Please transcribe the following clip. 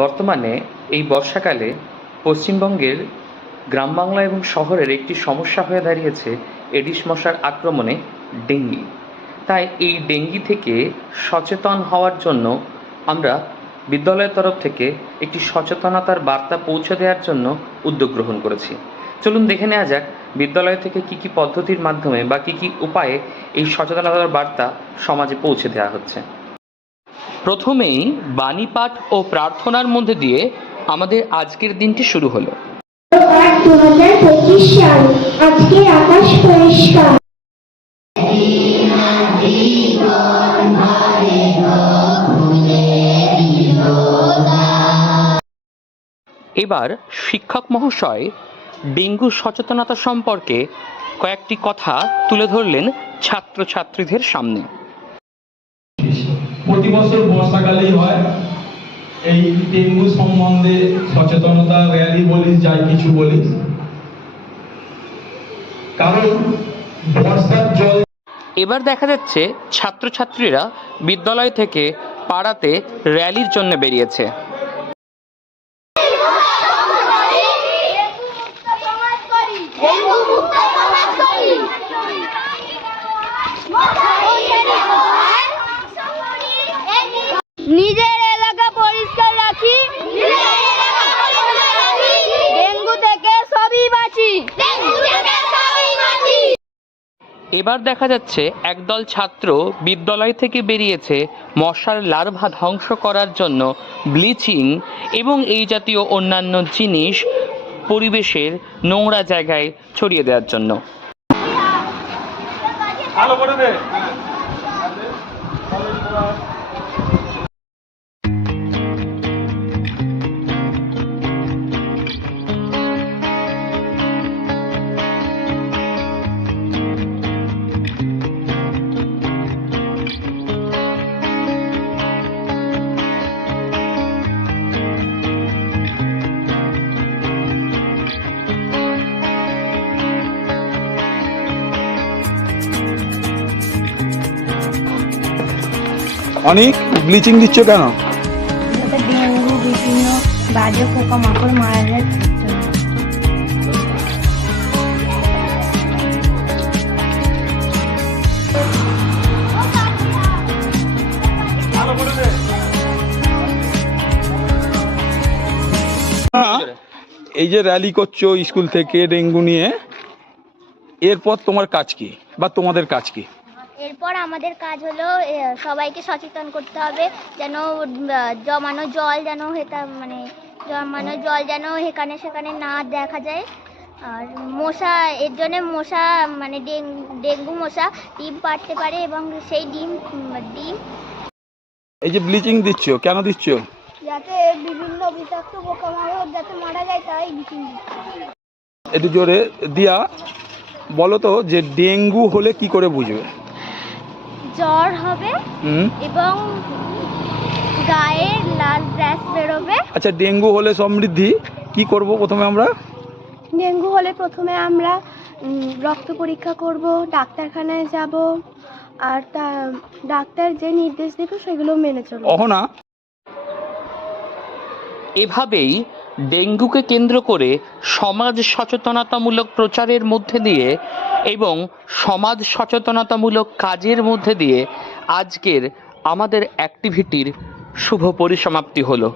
বর্তমানে এই বর্ষাকালে পশ্চিমবঙ্গের গ্রাম বাংলা এবং শহরের একটি সমস্যা হয়ে দাঁড়িয়েছে এডিস মশার আক্রমণে ডেঙ্গি। তাই এই ডেঙ্গি থেকে সচেতন হওয়ার জন্য আমরা বিদ্যালয়ের তরফ থেকে একটি সচেতনতার বার্তা পৌঁছে দেওয়ার জন্য উদ্যোগ গ্রহণ করেছি। চলুন দেখে নেওয়া যাক বিদ্যালয় থেকে কী কী পদ্ধতির মাধ্যমে বা কী কী উপায়ে এই সচেতনতার বার্তা সমাজে পৌঁছে দেওয়া হচ্ছে। প্রথমেই বাণী পাঠ ও প্রার্থনার মধ্যে দিয়ে আমাদের আজকের দিনটি শুরু হলো। 2025 সাল, আজকের আকাশ পরিষ্কার। এবার শিক্ষক মহাশয় ডেঙ্গু সচেতনতা সম্পর্কে কয়েকটি কথা তুলে ধরলেন ছাত্রছাত্রীদের সামনে। প্রতি বছর বর্ষাকালেই হয় এই ডেঙ্গু সম্বন্ধে সচেতনতা র্যালি বলিস, যাই কিছু বলিস, কারণ বর্ষার জল। এবার দেখা যাচ্ছে ছাত্রছাত্রীরা বিদ্যালয় থেকে পাড়াতে র্যালির জন্য বেরিয়েছে। নিজের এলাকা পরিষ্কার রাখি, ডেঙ্গু থেকে সবই বাঁচি। এবার দেখা যাচ্ছে একদল ছাত্র বিদ্যালয় থেকে বেরিয়েছে মশার লার্ভা ধ্বংস করার জন্য ব্লিচিং এবং এই জাতীয় অন্যান্য জিনিস পরিবেশের নোংরা জায়গায় ছড়িয়ে দেওয়ার জন্য। অনেক ব্লিচিং দিচ্ছ কেন? যাতে ডেঙ্গু বিভিন্ন বাজে পোকামাকড় মারা যায়। এই যে র্যালি করছো স্কুল থেকে ডেঙ্গু নিয়ে, এরপর তোমার কাজ কি বা তোমাদের কাজ কি? এরপর আমাদের কাজ হলো সবাইকে সচেতন করতে হবে যেন জমানো জল যেন এখানে সেখানে না দেখা যায়। আর মশা, এর জন্য মশা মানে ডেঙ্গু মশা ডিম পাড়তে পারে এবং সেই ডিম এই যে ব্লিচিং দিচ্ছ কেন দিচ্ছ? যাতে বিভিন্ন বিষাক্ত পোকামাকড় যাতে মারা যায়, তাই ব্লিচিং দিচ্ছি। একটু জোরে দিয়া বলো তো যে ডেঙ্গু হলে কি করে বুঝবে? জ্বর হবে এবং গায়ে লাল র্যাশ বেরোবে। আচ্ছা, ডেঙ্গু হলে সমৃদ্ধি কি করব? প্রথমে আমরা ডেঙ্গু হলে প্রথমে আমরা রক্ত পরীক্ষা করব, ডাক্তারখানায় যাব, আর ডাক্তার যে নির্দেশ দেবে সেগুলো মেনে চলব। অহনা, এভাবেই ডেঙ্গুকে কেন্দ্র করে সমাজ সচেতনতামূলক প্রচারের মধ্যে দিয়ে এবং সমাজ সচেতনতামূলক কাজের মধ্যে দিয়ে আজকের আমাদের অ্যাক্টিভিটির শুভ পরিসমাপ্তি হলো।